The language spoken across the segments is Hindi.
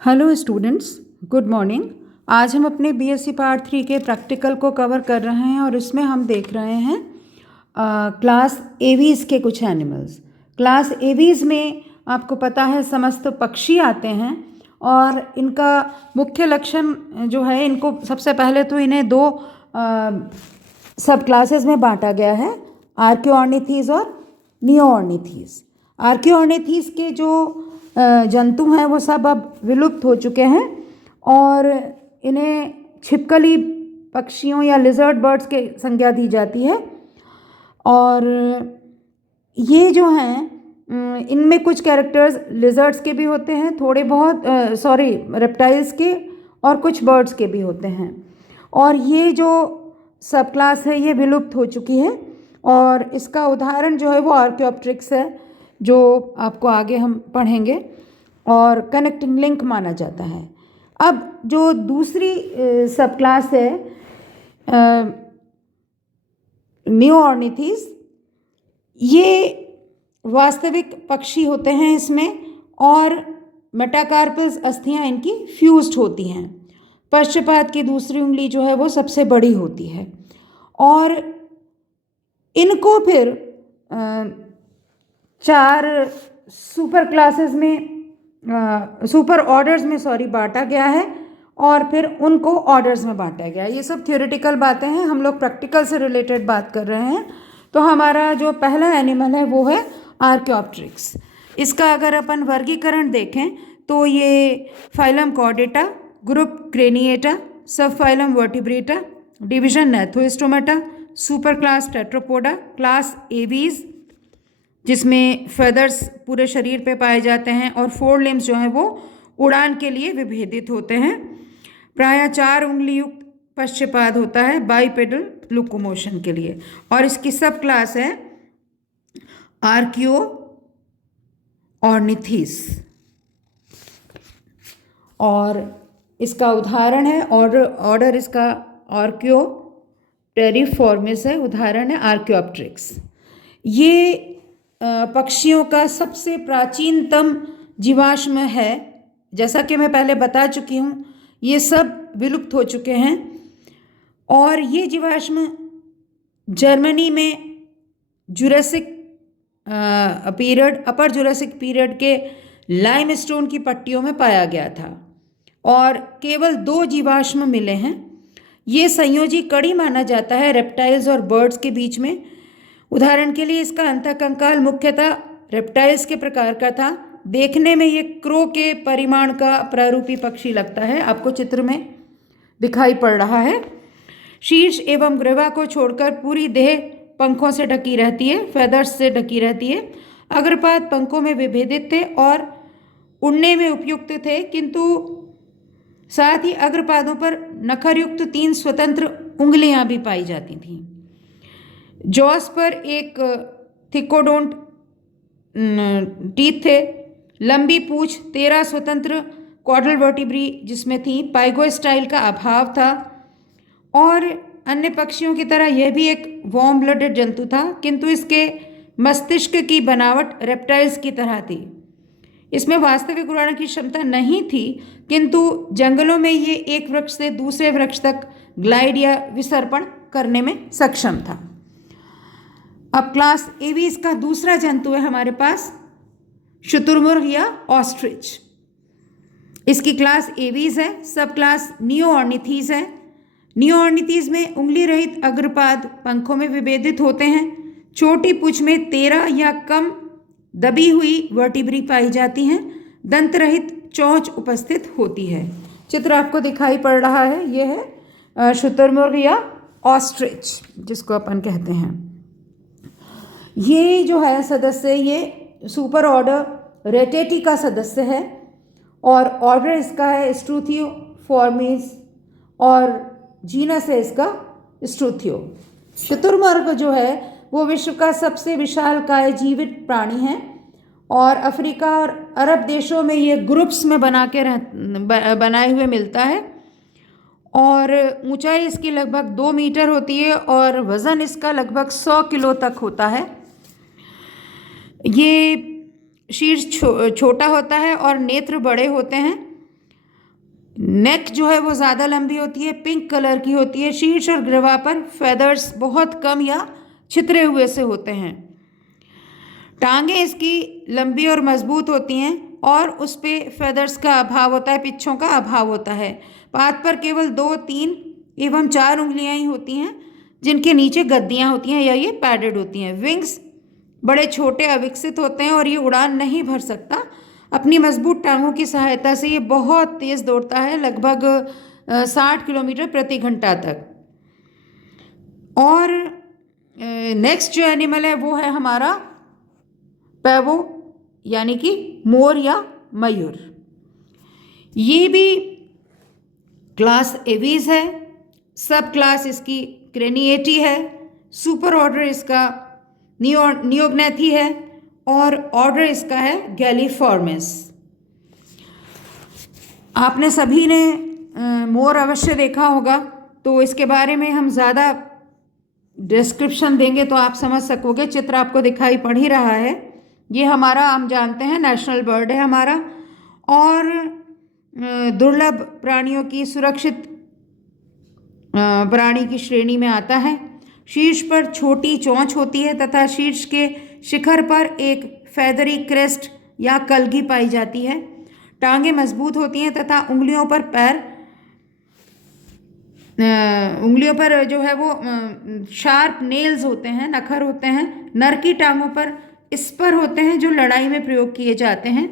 Hello students, good morning. आज हम अपने बीएससी पार्ट 3 के प्रैक्टिकल को कवर कर रहे हैं और इसमें हम देख रहे हैं क्लास एवीज़ के कुछ एनिमल्स। क्लास एवीज़ में आपको पता है समस्त पक्षी आते हैं और इनका मुख्य लक्षण जो है, इनको सबसे पहले तो इन्हें दो सब क्लासेस में बांटा गया है, आर्कियोऑर्निथीज और नियोऑर्निथीज। आर्कियोऑर्निथीज के जो जंतु हैं वो सब अब विलुप्त हो चुके हैं और इन्हें छिपकली पक्षियों या लिजर्ड बर्ड्स के संज्ञा दी जाती है। और ये जो हैं इनमें कुछ कैरेक्टर्स लिजर्ड्स के भी होते हैं, थोड़े बहुत रेप्टाइल्स के, और कुछ बर्ड्स के भी होते हैं। और ये जो सब क्लास है ये विलुप्त हो चुकी है और इसका उदाहरण जो है वो आर्कियोप्टेरिक्स है, जो आपको आगे हम पढ़ेंगे और कनेक्टिंग लिंक माना जाता है। अब जो दूसरी सब क्लास है नियोऑर्निथीज, ये वास्तविक पक्षी होते हैं इसमें, और मेटाकार्पल्स अस्थियां इनकी फ्यूज्ड होती हैं। पश्चपाद की दूसरी उंगली जो है वो सबसे बड़ी होती है और इनको फिर चार सुपर क्लासेस में सुपर ऑर्डर्स में बांटा गया है और फिर उनको ऑर्डर्स में बांटा गया है। ये सब थियोरेटिकल बातें हैं, हम लोग प्रैक्टिकल से रिलेटेड बात कर रहे हैं। तो हमारा जो पहला एनिमल है वो है आर्कियोप्टेरिक्स। इसका अगर अपन वर्गीकरण देखें तो ये phylum Chordata, group Craniata, sub phylum Vertebrata, division Gnathostomata, super class Tetrapoda, class Aves जिसमें फेदर्स पूरे शरीर पे पाए जाते हैं और 4 लिम्स जो हैं वो उड़ान के लिए विभेदित होते हैं। प्रायः 4 उंगली युक्त पश्चपाद होता है बाइपेडल लोकोमोशन के लिए। और इसकी सब क्लास है आर्कियोऑर्निथीज और इसका उदाहरण है ऑर्डर इसका आर्कियोप्टेरिफॉर्मिस है, उदाहरण है आर्कियोप्टेरिक्स। ये पक्षियों का सबसे प्राचीनतम जीवाश्म है। जैसा कि मैं पहले बता चुकी हूँ, ये सब विलुप्त हो चुके हैं और ये जीवाश्म जर्मनी में जुरासिक पीरियड, अपर जुरासिक पीरियड के लाइमस्टोन की पट्टियों में पाया गया था और केवल 2 जीवाश्म मिले हैं। ये संयोजी कड़ी माना जाता है रेप्टाइल्स और बर्ड्स के बीच में। उदाहरण के लिए इसका अंतःकंकाल मुख्यतः रेप्टाइल्स के प्रकार का था। देखने में ये क्रो के परिमाण का प्रारूपी पक्षी लगता है, आपको चित्र में दिखाई पड़ रहा है। शीर्ष एवं ग्रीवा को छोड़कर पूरी देह पंखों से ढकी रहती है, फेदर्स से ढकी रहती है। अग्रपाद पंखों में विभेदित थे और उड़ने में उपयुक्त थे, किंतु साथ ही अग्रपादों पर नखरयुक्त 3 स्वतंत्र उंगलियां भी पाई जाती थीं। जॉस पर एक थिकोडोंट टीथ थे, लंबी पूंछ, 13 स्वतंत्र क्वाड्रल वर्टिब्री जिसमें थी, पाइगोस्टाइल का अभाव था और अन्य पक्षियों की तरह यह भी एक वार्म ब्लडेड जंतु था, किंतु इसके मस्तिष्क की बनावट रेप्टाइल्स की तरह थी। इसमें वास्तविक उड़ान की क्षमता नहीं थी, किंतु जंगलों में ये एक वृक्ष से दूसरे वृक्ष तक ग्लाइड या विसर्पण करने में सक्षम था। अब क्लास एवीज का दूसरा जंतु है हमारे पास शुतुरमुर्ग या ऑस्ट्रिच। इसकी क्लास एवीज है, सब क्लास नियोऑर्निथीज है। नियोऑर्निथीज में उंगली रहित अग्रपाद पंखों में विभेदित होते हैं। छोटी पूंछ में 13 या कम दबी हुई वर्टिब्री पाई जाती हैं। दंत रहित चोंच उपस्थित होती है। चित्र आपको दिखाई पड़ रहा है, यह है शुतुरमुर्ग या ऑस्ट्रिच जिसको अपन कहते हैं। ये जो है सदस्य, ये सुपर ऑर्डर रेटेटी का सदस्य है और ऑर्डर इसका है स्ट्रूथियोफॉर्मीज और जीनस है इसका स्ट्रूथियो। शुतुरमुर्ग जो है वो विश्व का सबसे विशालकाय जीवित प्राणी है और अफ्रीका और अरब देशों में ये ग्रुप्स में बनाए हुए मिलता है और ऊंचाई इसकी लगभग 2 मीटर होती है और वज़न इसका लगभग 100 किलो तक होता है। ये शीर्ष छोटा होता है और नेत्र बड़े होते हैं नेक जो है वो ज़्यादा लंबी होती है, पिंक कलर की होती है। शीर्ष और ग्रीवा पर फेदर्स बहुत कम या छितरे हुए से होते हैं। टांगें इसकी लंबी और मजबूत होती हैं और उस पे फेदर्स का अभाव होता है, पिच्छों का अभाव होता है। पात पर केवल 2, 3 एवं 4 उंगलियां ही होती हैं, जिनके नीचे गद्दियां होती हैं या ये पैडेड होती हैं। विंग्स बड़े छोटे अविकसित होते हैं और ये उड़ान नहीं भर सकता। अपनी मजबूत टांगों की सहायता से ये बहुत तेज़ दौड़ता है, लगभग 60 किलोमीटर प्रति घंटा तक। और नेक्स्ट जो एनिमल है वो है हमारा पैवो, यानी कि मोर या मयूर। ये भी क्लास एवीज है। सब क्लास इसकी क्रेनिएटी है। सुपर ऑर्डर इसका नियोग्नेथी है और ऑर्डर इसका है गैलीफॉर्मिस। आपने सभी ने मोर अवश्य देखा होगा, तो इसके बारे में हम ज़्यादा डिस्क्रिप्शन देंगे तो आप समझ सकोगे। चित्र आपको दिखाई पड़ ही रहा है। ये हमारा, हम जानते हैं, नेशनल बर्ड है हमारा और दुर्लभ प्राणियों की सुरक्षित प्राणी की श्रेणी में आता है। शीर्ष पर छोटी चोंच होती है तथा शीर्ष के शिखर पर एक फेदरी क्रेस्ट या कलगी पाई जाती है। टांगें मजबूत होती हैं तथा उंगलियों पर जो है वो शार्प नेल्स होते हैं, नखर होते हैं। नर की टांगों पर स्पर होते हैं जो लड़ाई में प्रयोग किए जाते हैं।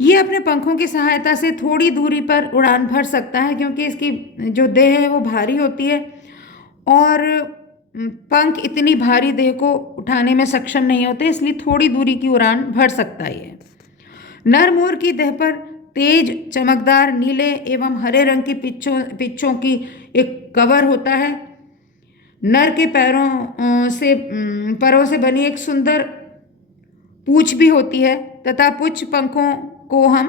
ये अपने पंखों की सहायता से थोड़ी दूरी पर उड़ान भर सकता है, क्योंकि इसकी जो देह है वो भारी होती है और पंख इतनी भारी देह को उठाने में सक्षम नहीं होते, इसलिए थोड़ी दूरी की उड़ान भर सकता है ये। नर मोर की देह पर तेज चमकदार नीले एवं हरे रंग की पिच्छों की एक कवर होता है। नर के पैरों से बनी एक सुंदर पूंछ भी होती है तथा पुच्छ पंखों को हम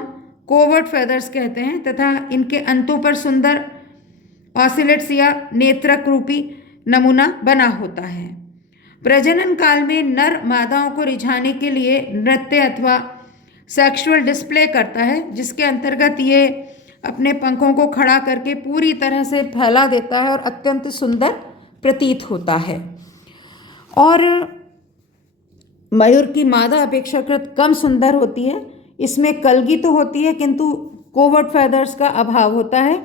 कोवर्ट फेदर्स कहते हैं तथा इनके अंतों पर सुंदर ऑसिलेट्स या नेत्रक रूपी नमूना बना होता है। प्रजनन काल में नर मादाओं को रिझाने के लिए नृत्य अथवा सेक्सुअल डिस्प्ले करता है, जिसके अंतर्गत ये अपने पंखों को खड़ा करके पूरी तरह से फैला देता है और अत्यंत सुंदर प्रतीत होता है। और मयूर की मादा अपेक्षाकृत कम सुंदर होती है। इसमें कलगी तो होती है किंतु कोवर्ट फेदर्स का अभाव होता है।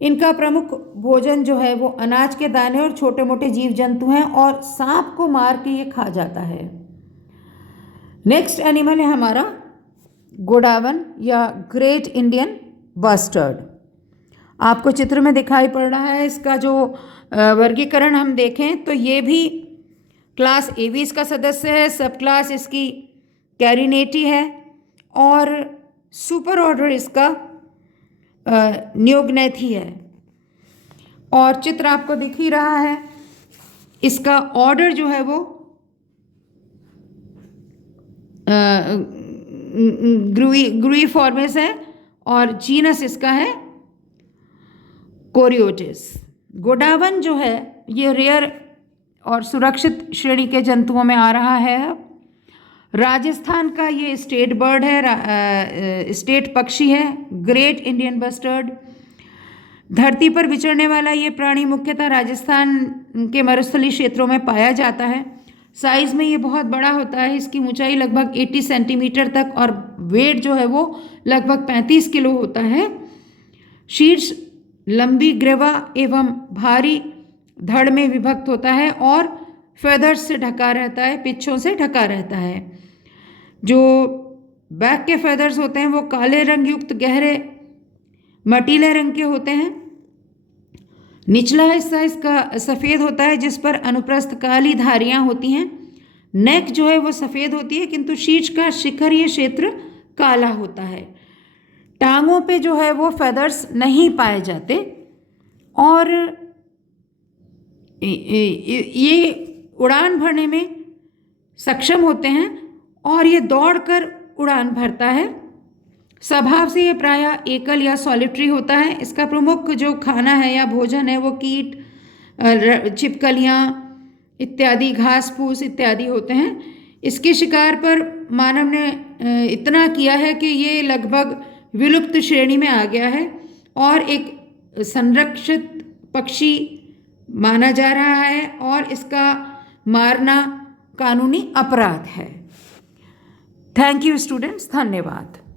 इनका प्रमुख भोजन जो है वो अनाज के दाने और छोटे मोटे जीव जंतु हैं और सांप को मार के ये खा जाता है। नेक्स्ट एनिमल है हमारा गोडावन या ग्रेट इंडियन बस्टर्ड। आपको चित्र में दिखाई पड़ रहा है। इसका जो वर्गीकरण हम देखें तो ये भी क्लास एवीज का सदस्य है। सब क्लास इसकी कैरिनेटी है और सुपर ऑर्डर इसका नियोग्नेथी है। और चित्र आपको दिख ही रहा है। इसका ऑर्डर जो है वो ग्रुइफॉर्मिस है और जीनस इसका है कोरियोटिस। गोडावन जो है ये रेयर और सुरक्षित श्रेणी के जंतुओं में आ रहा है। राजस्थान का ये स्टेट बर्ड है, स्टेट पक्षी है, ग्रेट इंडियन बस्टर्ड। धरती पर विचरने वाला ये प्राणी मुख्यतः राजस्थान के मरुस्थलीय क्षेत्रों में पाया जाता है। साइज में ये बहुत बड़ा होता है। इसकी ऊंचाई लगभग 80 सेंटीमीटर तक और वेट जो है वो लगभग 35 किलो होता है। शीर्ष लंबी ग्रीवा एवं भारी धड़ में विभक्त होता है और फेदर्स से ढका रहता है, पिच्छों से ढका रहता है। जो बैक के फेदर्स होते हैं वो काले रंग युक्त गहरे मटीले रंग के होते हैं। निचला हिस्सा इसका सफ़ेद होता है जिस पर अनुप्रस्थ काली धारियाँ होती हैं। नेक जो है वो सफ़ेद होती है किंतु शीर्ष का शिखरीय क्षेत्र काला होता है। टांगों पे जो है वो फेदर्स नहीं पाए जाते और ये उड़ान भरने में सक्षम होते हैं और ये दौड़कर उड़ान भरता है। स्वभाव से ये प्रायः एकल या सॉलिटरी होता है। इसका प्रमुख जो खाना है या भोजन है वो कीट, छिपकलियाँ इत्यादि, घास फूस इत्यादि होते हैं। इसके शिकार पर मानव ने इतना किया है कि ये लगभग विलुप्त श्रेणी में आ गया है और एक संरक्षित पक्षी माना जा रहा है और इसका मारना कानूनी अपराध है। थैंक यू स्टूडेंट्स, धन्यवाद।